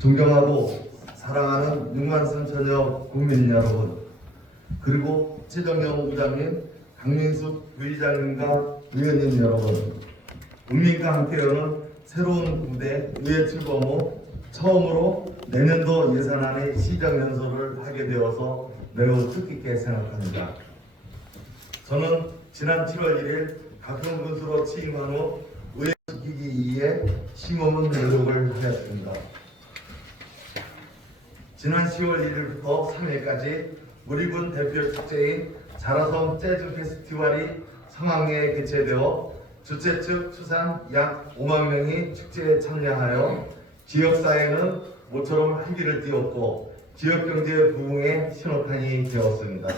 존경하고 사랑하는 6만 3천여 국민 여러분, 그리고 최정영 의장님, 강민숙 부의장님과 의원님 여러분, 국민과 함께 여는 새로운 군대 의회 출범 후 처음으로 내년도 예산안의 시정연설을 하게 되어서 매우 뜻깊게 생각합니다. 저는 지난 7월 1일 각평군수로 취임한 후 의회 지키기 위해 심없는 노력을 하였습니다. 지난 10월 1일부터 3일까지 우리 군 대표 축제인 자라섬 재즈 페스티벌이 성황리에 개최되어 주최 측 추산 약 5만 명이 축제에 참여하여 지역사회는 모처럼 한기를 띄웠고 지역경제 부흥의 신호탄이 되었습니다.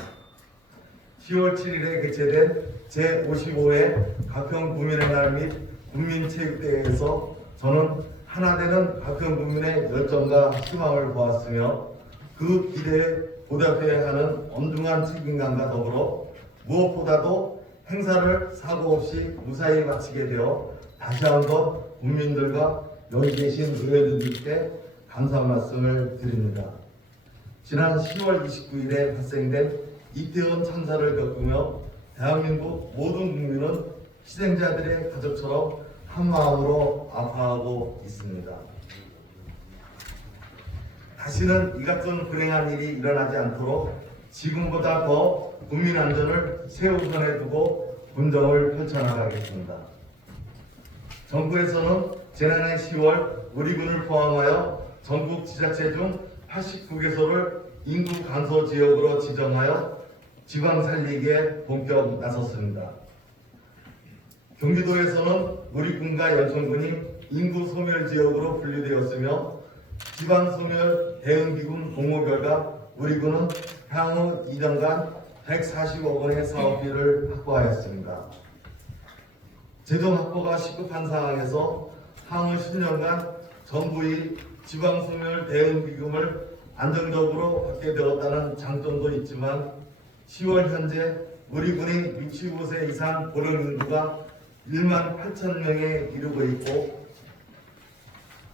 10월 7일에 개최된 제55회 가평 국민의 날 및 국민체육대회에서 저는 하나 되는 가평 국민의 열정과 희망을 보았으며 그 기대에 보답해야 하는 엄중한 책임감과 더불어 무엇보다도 행사를 사고 없이 무사히 마치게 되어 다시 한번 국민들과 여기 계신 의원님들께 감사 말씀을 드립니다. 지난 10월 29일에 발생된 이태원 참사를 겪으며 대한민국 모든 국민은 희생자들의 가족처럼 한마음으로 아파하고 있습니다. 다시는 이 같은 불행한 일이 일어나지 않도록 지금보다 더 국민 안전을 최우선에 두고 군정을 펼쳐나가겠습니다. 정부에서는 지난해 10월 우리 군을 포함하여 전국 지자체 중 89개소를 인구 감소 지역으로 지정하여 지방 살리기에 본격 나섰습니다. 경기도에서는 우리 군과 연천군이 인구 소멸 지역으로 분류되었으며 지방 소멸 대응기금 공모 결과 우리 군은 향후 2년간 140억 원의 사업비를 확보하였습니다. 재정 확보가 시급한 상황에서 향후 10년간 정부의 지방 소멸 대응기금을 안정적으로 받게 되었다는 장점도 있지만 10월 현재 우리 군의 65세 이상 고령 인구가 1만 8천 명에 이르고 있고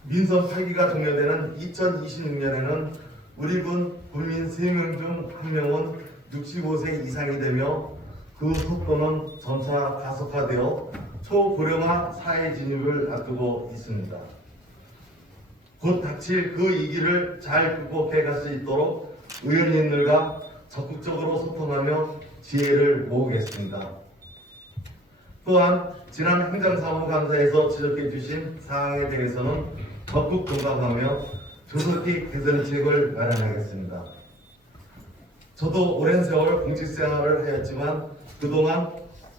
민선 8기가 종료되는 2026년에는 우리 군 국민 3명 중 1명은 65세 이상이 되며 그 속도는 점차 가속화되어 초고령화 사회 진입을 앞두고 있습니다. 곧 닥칠 그 위기를 잘 극복해 갈 수 있도록 의원님들과 적극적으로 소통하며 지혜를 모으겠습니다. 또한 지난 행정사무감사에서 지적해 주신 사항에 대해서는 적극 공감하며 조속히 개선책을 마련하겠습니다. 저도 오랜 세월 공직생활을 하였지만 그동안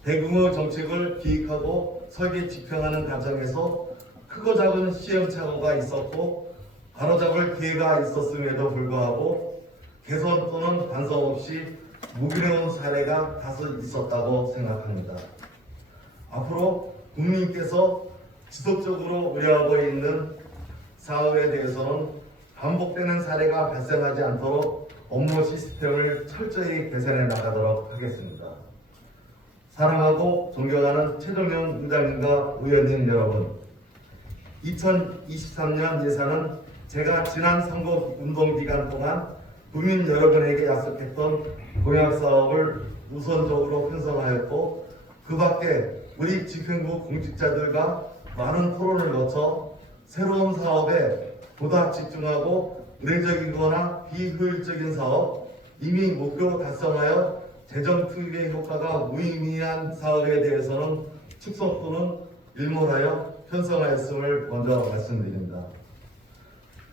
대규모 정책을 기획하고 설계 집행하는 과정에서 크고 작은 시행착오가 있었고 바로잡을 기회가 있었음에도 불구하고 개선 또는 반성 없이 무기력한 사례가 다수 있었다고 생각합니다. 앞으로 국민께서 지속적으로 우려하고 있는 사업에 대해서는 반복되는 사례가 발생하지 않도록 업무 시스템을 철저히 개선해 나가도록 하겠습니다. 사랑하고 존경하는 최정영 의장님과 의원님 여러분, 2023년 예산은 제가 지난 선거 운동 기간 동안 국민 여러분에게 약속했던 공약 사업을 우선적으로 편성하였고 그 밖에 우리 집행부 공직자들과 많은 토론을 거쳐 새로운 사업에 보다 집중하고 의례적이거나 비효율적인 사업, 이미 목표 달성하여 재정 투입의 효과가 무의미한 사업에 대해서는 축소 또는 일몰하여 편성하였음을 먼저 말씀드립니다.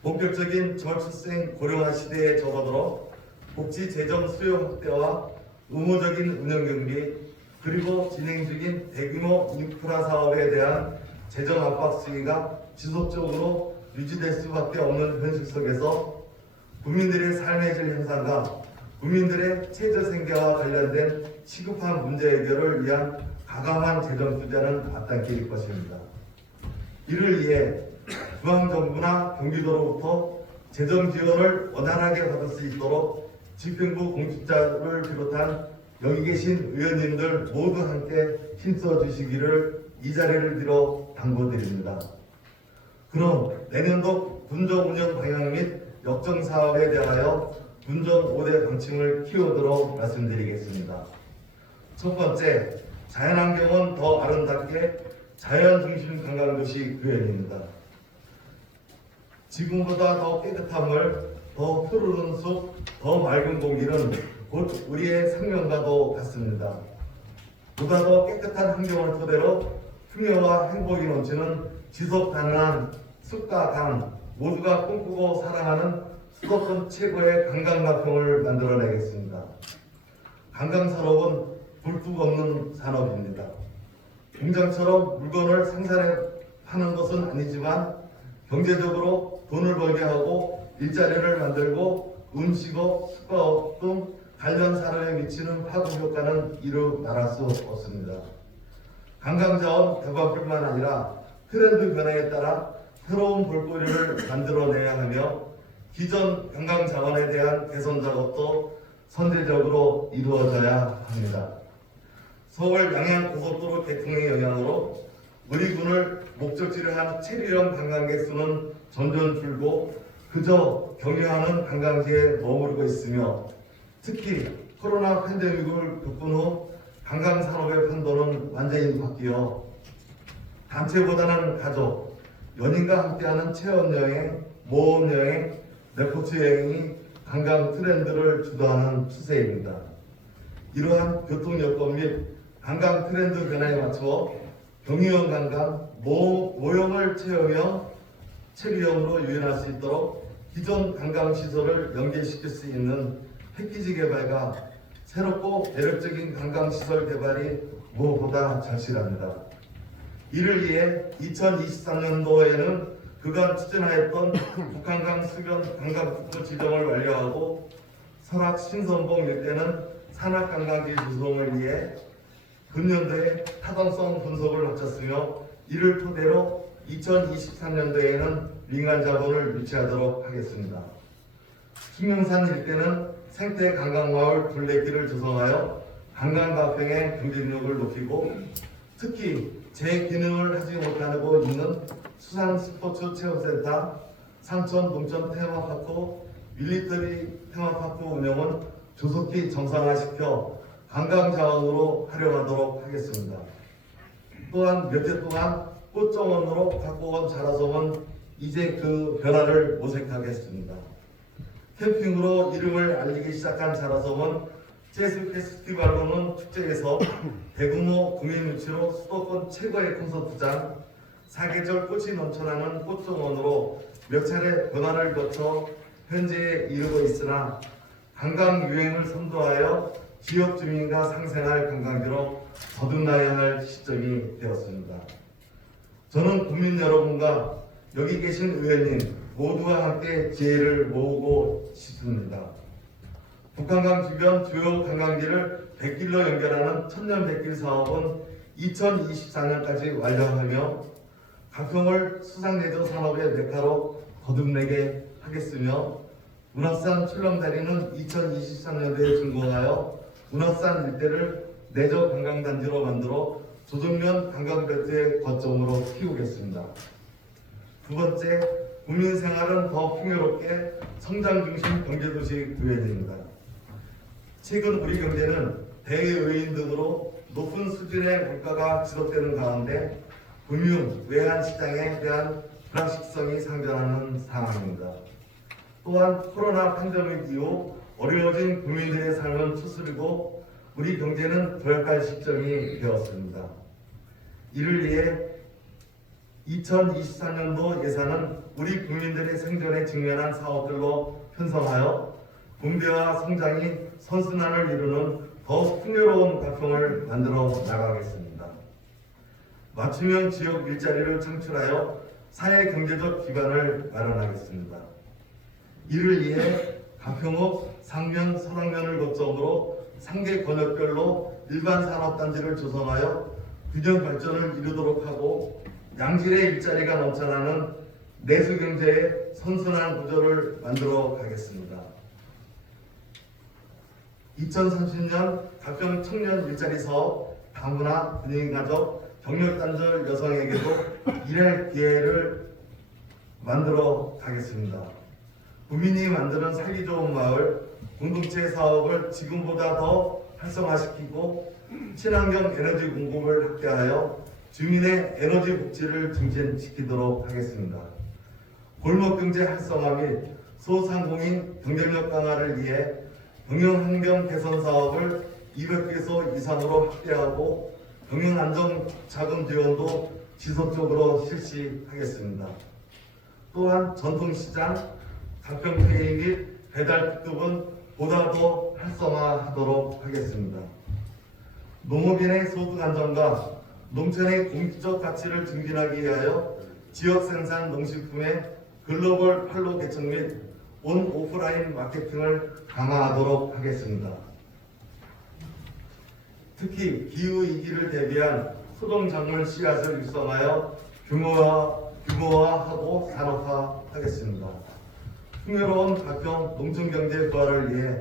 본격적인 저출생 고령화 시대에 접어들어 복지 재정 수요 확대와 의무적인 운영 경비 그리고 진행 중인 대규모 인프라 사업에 대한 재정 압박 수위가 지속적으로 유지될 수밖에 없는 현실 속에서 국민들의 삶의 질 향상과 국민들의 최저 생계와 관련된 시급한 문제 해결을 위한 가감한 재정 투자는 앞당길 것입니다. 이를 위해 중앙정부나 경기도로부터 재정 지원을 원활하게 받을 수 있도록 집행부 공직자를 비롯한 여기 계신 의원님들 모두 함께 힘써 주시기를 이 자리를 빌어 당부드립니다. 그럼 내년도 군정 운영 방향 및 역정 사업에 대하여 군정 5대 방침을 키워들어 말씀드리겠습니다. 첫 번째, 자연환경은 더 아름답게 자연 중심 관광도시 구현입니다. 지금보다 더 깨끗한 물, 더 푸르른 숲, 더 맑은 공기는 곧 우리의 생명과도 같습니다. 보다 더 깨끗한 환경을 토대로 풍요와 행복이 넘치는 지속 가능한 숲과 강 모두가 꿈꾸고 사랑하는 수도권 최고의 관광가평을 만들어내겠습니다. 관광산업은 굴뚝 없는 산업입니다. 공장처럼 물건을 생산해 파는 것은 아니지만 경제적으로 돈을 벌게 하고 일자리를 만들고 음식업, 숙박업 등 관련 산업에 미치는 파급 효과는 이루 말할 수 없습니다. 관광자원 개발뿐만 아니라 트렌드 변화에 따라 새로운 볼거리를 만들어내야 하며 기존 관광자원에 대한 개선 작업도 선제적으로 이루어져야 합니다. 서울 양양고속도로 개통의 영향으로 우리 군을 목적지로 한 체류형 관광객 수는 점점 줄고 그저 경유하는 관광지에 머무르고 있으며 특히 코로나 팬데믹을 겪은 후 관광산업의 판도는 완전히 바뀌어 단체보다는 가족, 연인과 함께하는 체험여행, 모험여행, 레포츠 여행이 관광 트렌드를 주도하는 추세입니다. 이러한 교통여건 및 관광 트렌드 변화에 맞춰 경유형 관광, 모형을 체험형, 체류형으로 유인할 수 있도록 기존 관광시설을 연계시킬 수 있는 패키지 개발과 새롭고 매력적인 관광시설 개발이 무엇보다 절실합니다. 이를 위해 2023년도에는 그간 추진하였던 북한강 수변 관광특구 지정을 완료하고 설악 신선봉 일대는 산악관광지 조성을 위해 금년도에 타당성 분석을 마쳤으며 이를 토대로 2023년도에는 민간 자본을 유치하도록 하겠습니다. 숭령산 일대는 생태 관광마을 둘레길을 조성하여 관광가평의 경쟁력을 높이고 특히 재기능을 하지 못하고 있는 수상 스포츠 체험센터, 상천 농촌 테마파크, 밀리터리 테마파크 운영은 조속히 정상화시켜 관광자원으로 활용하도록 하겠습니다. 또한 몇 해 동안 꽃정원으로 바꿔온 자라섬은 이제 그 변화를 모색하겠습니다. 캠핑으로 이름을 알리기 시작한 자라섬은 재즈 페스티벌로는 축제에서 대규모 공연 유치로 수도권 최고의 콘서트장, 사계절 꽃이 넘쳐나는 꽃정원으로 몇 차례 변화를 거쳐 현재에 이르고 있으나 관광 유행을 선도하여 지역 주민과 상생할 관광지로 거듭나야 할 시점이 되었습니다. 저는 국민 여러분과 여기 계신 의원님 모두와 함께 지혜를 모으고 싶습니다. 북한강 주변 주요 관광지를 100길로 연결하는 천년백길 사업은 2024년까지 완료하며 가평을 수상레저 산업의 메카로 거듭내게 하겠으며 문학산 출렁다리는 2023년도에 준공하여 문학산 일대를 레저 관광단지로 만들어 조정면 관광벨트의 거점으로 키우겠습니다. 두 번째, 국민 생활은 더 풍요롭게 성장 중심 경제도시 구현입니다. 최근 우리 경제는 대외요인 등으로 높은 수준의 물가가 지속되는 가운데 금융, 외환 시장에 대한 불확실성이 상존하는 상황입니다. 또한 코로나 팬데믹 이후 어려워진 국민들의 삶은 추스리고 우리 경제는 도약할 시점이 되었습니다. 이를 위해 2023년도 예산은 우리 국민들의 생존에 직면한 사업들로 편성하여 분배와 성장이 선순환을 이루는 더욱 풍요로운 가평을 만들어 나가겠습니다. 맞춤형 지역 일자리를 창출하여 사회 경제적 기반을 마련하겠습니다. 이를 위해 가평읍, 상면, 서당면을 거점으로 3개 권역별로 일반 산업단지를 조성하여 균형 발전을 이루도록 하고 양질의 일자리가 넘쳐나는 내수경제의 선순환 구조를 만들어 가겠습니다. 2030년 가평 청년 일자리 사업, 다문화, 분위기 가족, 경력단절 여성에게도 일할 기회를 만들어 가겠습니다. 국민이 만드는 살기 좋은 마을 공동체 사업을 지금보다 더 활성화시키고 친환경 에너지 공급을 확대하여 주민의 에너지 복지를 증진시키도록 하겠습니다. 골목경제 활성화 및 소상공인 경쟁력 강화를 위해 경영환경 개선 사업을 200개소 이상으로 확대하고 경영안정 자금 지원도 지속적으로 실시하겠습니다. 또한 전통시장, 가평페이 및 배달 특급은 보다 더 활성화하도록 하겠습니다. 농업인의 소득 안정과 농촌의 공기적 가치를 증진하기 위하여 지역 생산 농식품의 글로벌 판로 개척 및 온 오프라인 마케팅을 강화하도록 하겠습니다. 특히 기후 위기를 대비한 소동작물 씨앗을 육성하여 규모화하고 산업화하겠습니다. 풍요로운 가평 농촌경제 부활을 위해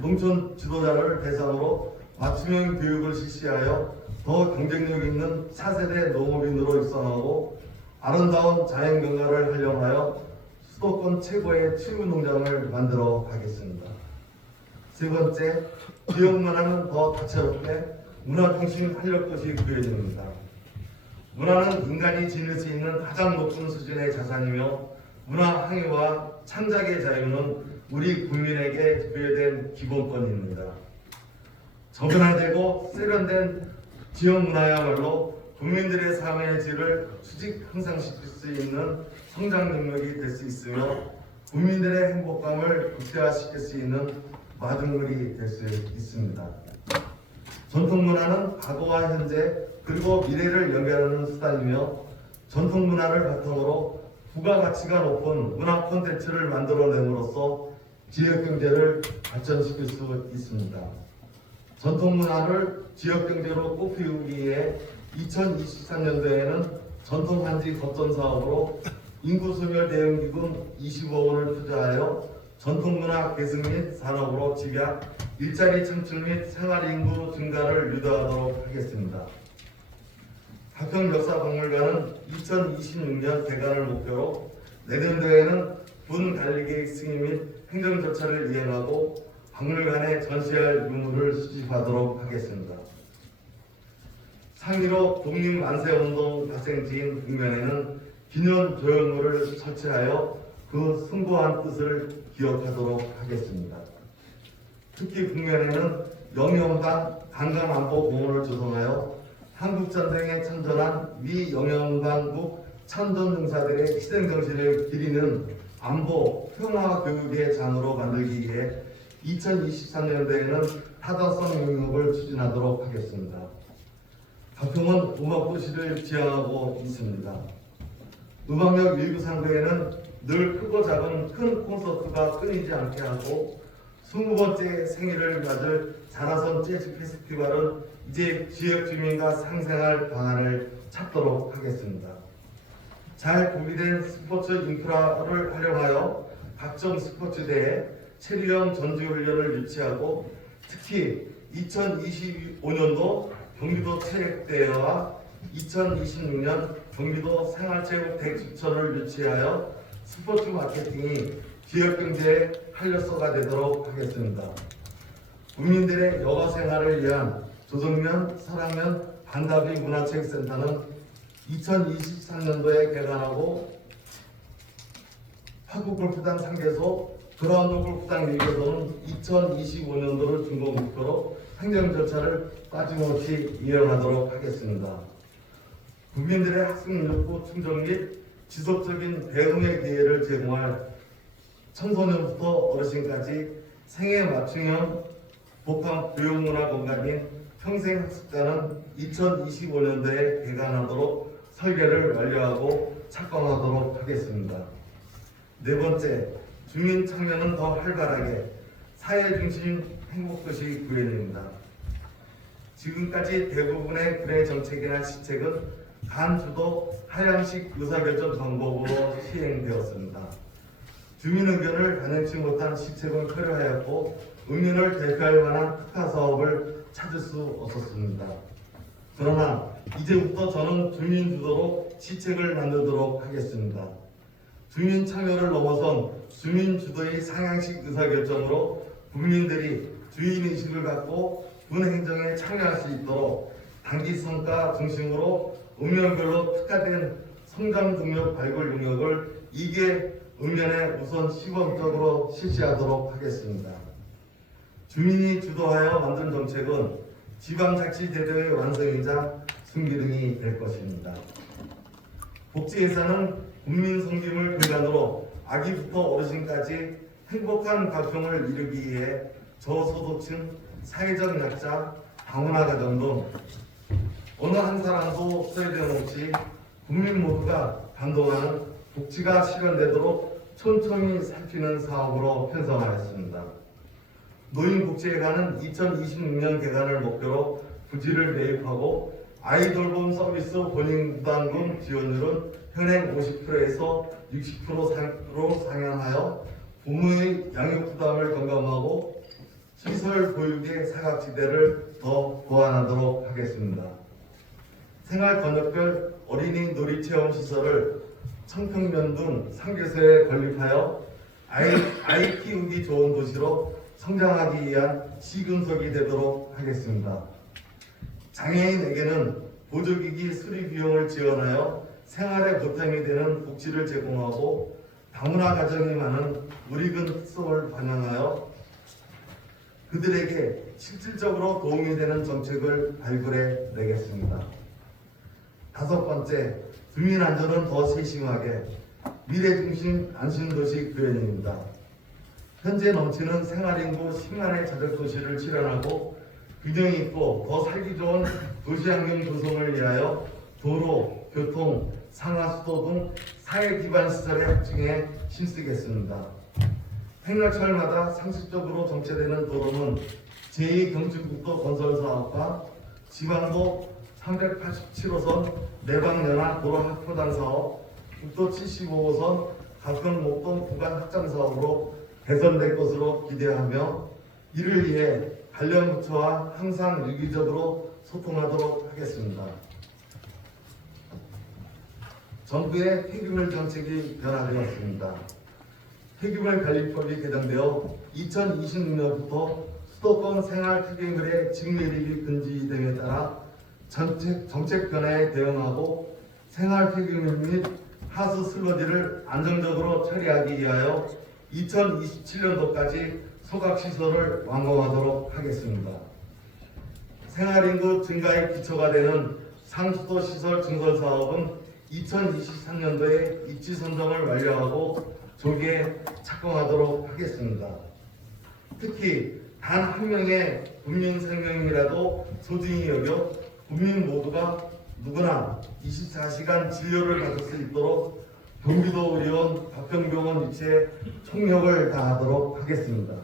농촌 지도자를 대상으로 맞춤형 교육을 실시하여 더 경쟁력 있는 차세대 농업인으로 육성하고 아름다운 자연경관을 활용하여 수도권 최고의 치유농장을 만들어 가겠습니다. 세 번째, 지역 문화는 더 다채롭게 문화중심 활력도시 구현입니다. 문화는 인간이 지닐 수 있는 가장 높은 수준의 자산이며 문화 항해와 창작의 자유는 우리 국민에게 부여된 기본권입니다. 적은화되고 세련된 지역 문화야말로 국민들의 삶의 질을 수직 향상시킬 수 있는 성장 능력이 될 수 있으며 국민들의 행복감을 극대화시킬 수 있는 마중물이 될 수 있습니다. 전통문화는 과거와 현재 그리고 미래를 연결하는 수단이며 전통문화를 바탕으로 부가가치가 높은 문화 콘텐츠를 만들어냄으로써 지역경제를 발전시킬 수 있습니다. 전통문화를 지역경제로 꽃피우기 위해 2023년도에는 전통한지 거점 사업으로 인구소멸 대응기금 25원을 투자하여 전통문화 계승 및 산업으로 집약, 일자리 창출 및 생활인구 증가를 유도하도록 하겠습니다. 가평역사박물관은 2026년 개관을 목표로 내년도에는 분관리계획 승인 및 행정 절차를 이행하고 박물관에 전시할 유물을 수집하도록 하겠습니다. 상기로 독립만세운동 발생지인 북면에는 기념 조형물을 설치하여 그 숭고한 뜻을 기억하도록 하겠습니다. 특히 북면에는 영영당 강감안보공원을 조성하여 한국전쟁에 참전한 미 영영당국 참전용사들의 희생정신을 기리는 안보 평화 교육의 장으로 만들기 위해 2023년도에는 타다성 용역을 추진하도록 하겠습니다. 가평은 음악도시를 지향하고 있습니다. 음악역 일부 상부에는 늘 크고 작은 큰 콘서트가 끊이지 않게 하고 20번째 생일을 맞을 자라섬 재즈 페스티벌은 이제 지역 주민과 상생할 방안을 찾도록 하겠습니다. 잘 구비된 스포츠 인프라를 활용하여 각종 스포츠 대회, 체류형 전지훈련을 유치하고 특히 2025년도 경기도 체육대회와 2026년 경기도 생활체육 대축전을 유치하여 스포츠 마케팅이 지역경제의 활력소가 되도록 하겠습니다. 국민들의 여가 생활을 위한 조정면, 설악면 반다비 문화체육센터는 2023년도에 개관하고 파크골프장 3개소, 그라운드 골프장 1개소는 2025년도를 준공 목표로 행정 절차를 빠짐없이 이행하도록 하겠습니다. 국민들의 학습 욕구 충족 및 지속적인 배움의 기회를 제공할 청소년부터 어르신까지 생애 맞춤형 복합 교육문화 공간인 평생학습관은 2025년도에 개관하도록 설계를 완료하고 착공하도록 하겠습니다. 네 번째, 주민 참여는 더 활발하게 사회중심 행복도시 구현입니다. 지금까지 대부분의 구례 정책이나 시책은 간주도 하향식 의사결정 방법으로 시행되었습니다. 주민 의견을 반영치 못한 시책은 커려하였고 의민을 대표할 만한 특화 사업을 찾을 수 없었습니다. 그러나 이제부터 저는 주민 주도로 시책을 만들도록 하겠습니다. 주민 참여를 넘어선 주민 주도의 상향식 의사결정으로 국민들이 주인의식을 갖고 군 행정에 참여할 수 있도록 단기 성과 중심으로 읍면별로 특화된 성장 동력 발굴 용역을 2개 읍면에 우선 시범적으로 실시하도록 하겠습니다. 주민이 주도하여 만든 정책은 지방자치제도의 완성이자 순기능이 될 것입니다. 복지 예산은 국민 섬김을 근간으로 아기부터 어르신까지 행복한 가정을 이루기 위해 저소득층, 사회적 약자, 다문화 가정 등 어느 한 사람도 소외되는 없이 국민 모두가 반동하는 복지가 실현되도록 촘촘히 살피는 사업으로 편성하였습니다. 노인복지회관은 2026년 개관을 목표로 부지를 매입하고 아이돌봄 서비스 본인부담금 지원율은 현행 50%에서 60%로 상향하여 부모의 양육 부담을 경감하고 시설 보육의 사각지대를 더 보완하도록 하겠습니다. 생활 권역별 어린이 놀이체험 시설을 청평면 등 3개소에 건립하여 아이 키우기 좋은 도시로 성장하기 위한 시금석이 되도록 하겠습니다. 장애인에게는 보조기기 수리 비용을 지원하여 생활에 보탬이 되는 복지를 제공하고 다문화 가정이 많은 누리군 특성을 반영하여 그들에게 실질적으로 도움이 되는 정책을 발굴해 내겠습니다. 5번째, 주민 안전은 더 세심하게 미래중심 안심도시 구현입니다. 현재 넘치는 생활인구 10만의 자적도시를 실현하고 균형 있고 더 살기 좋은 도시환경 조성을 위하여 도로, 교통, 상하수도 등 사회 기반 시설의 확충에 힘쓰겠습니다. 행락철마다 상습적으로 정체되는 도로는 제2경축국도 건설사업과 지방도 387호선 내방연화 도로 확보단 사업, 국도 75호선 가평목동 구간 확장 사업으로 개선될 것으로 기대하며 이를 위해 관련 부처와 항상 유기적으로 소통하도록 하겠습니다. 정부의 폐기물 정책이 변화되었습니다. 폐기물 관리법이 개정되어 2026년부터 수도권 생활 폐기물의 직매립이 금지됨에 따라 정책 변화에 대응하고 생활 폐기물 및 하수 슬러지를 안정적으로 처리하기 위하여 2027년도까지 소각시설을 완공하도록 하겠습니다. 생활인구 증가의 기초가 되는 상수도 시설 증설 사업은 2023년도에 입지 선정을 완료하고 조기에 착공하도록 하겠습니다. 특히 단 한 명의 국민 생명이라도 소중히 여겨 국민 모두가 누구나 24시간 진료를 받을 수 있도록 경기도 의료원 박평병원 유치에 총력을 다하도록 하겠습니다.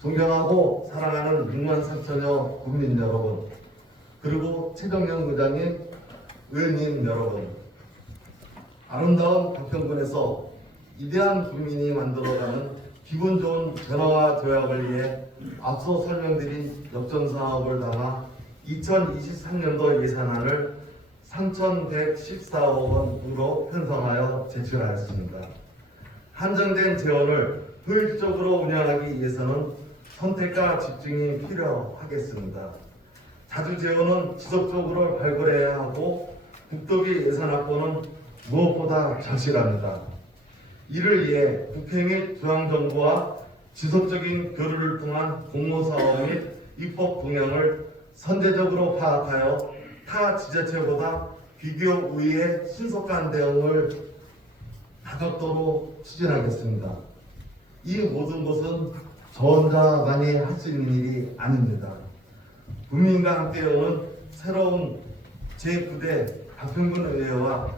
존경하고 사랑하는 6만 3천여 국민 여러분, 그리고 최정영 의장님, 의원님 여러분, 아름다운 박평군에서 이대한 국민이 만들어가는 기분 좋은 변화와 조약을 위해 앞서 설명드린 역전사업을 담아 2023년도 예산안을 3,114억 원으로 편성하여 제출하였습니다. 한정된 재원을 효율적으로 운영하기 위해서는 선택과 집중이 필요하겠습니다. 자주 재원은 지속적으로 발굴해야 하고 국토비 예산 확보는 무엇보다 절실합니다. 이를 위해 국회 및 중앙정부와 지속적인 교류를 통한 공모사업 및 입법 동향을 선제적으로 파악하여 타 지자체보다 비교 우위의 신속한 대응을 다각도로 추진하겠습니다. 이 모든 것은 저 혼자만이 할 수 있는 일이 아닙니다. 국민과 함께 오는 새로운 제9대 가평군 의회와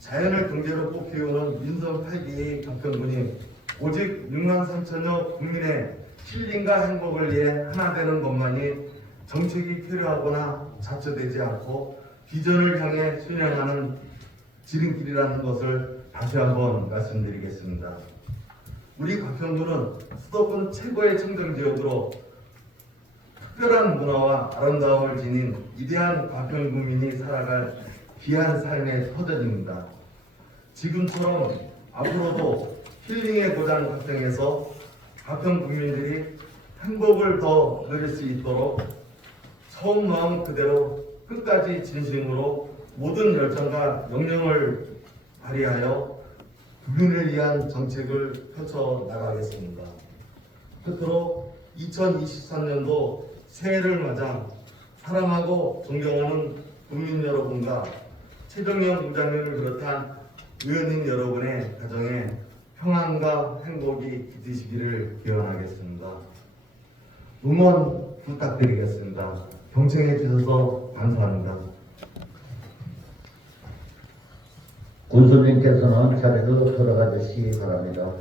자연을 경제로 키우는 민선 8기의 가평군이 오직 6만 3천여 국민의 힐링과 행복을 위해 하나 되는 것만이 정책이 필요하거나 자초되지 않고 비전을 향해 순행하는 지름길이라는 것을 다시 한번 말씀드리겠습니다. 우리 가평군은 수도권 최고의 청정지역으로 특별한 문화와 아름다움을 지닌 위대한 가평 국민이 살아갈 귀한 삶의 터전입니다. 지금처럼 앞으로도 힐링의 고장 가평에서 가평 국민들이 행복을 더 누릴 수 있도록 처음 마음 그대로 끝까지 진심으로 모든 열정과 역량을 발휘하여 국민을 위한 정책을 펼쳐 나가겠습니다. 끝으로 2023년도 새해를 맞아 사랑하고 존경하는 국민 여러분과 최정영 부장님을 비롯한 의원님 여러분의 가정에 평안과 행복이 깃드시기를 기원하겠습니다. 응원 부탁드리겠습니다. 경청해 주셔서 감사합니다. 군수님께서는 자리로 돌아가 주시기 바랍니다.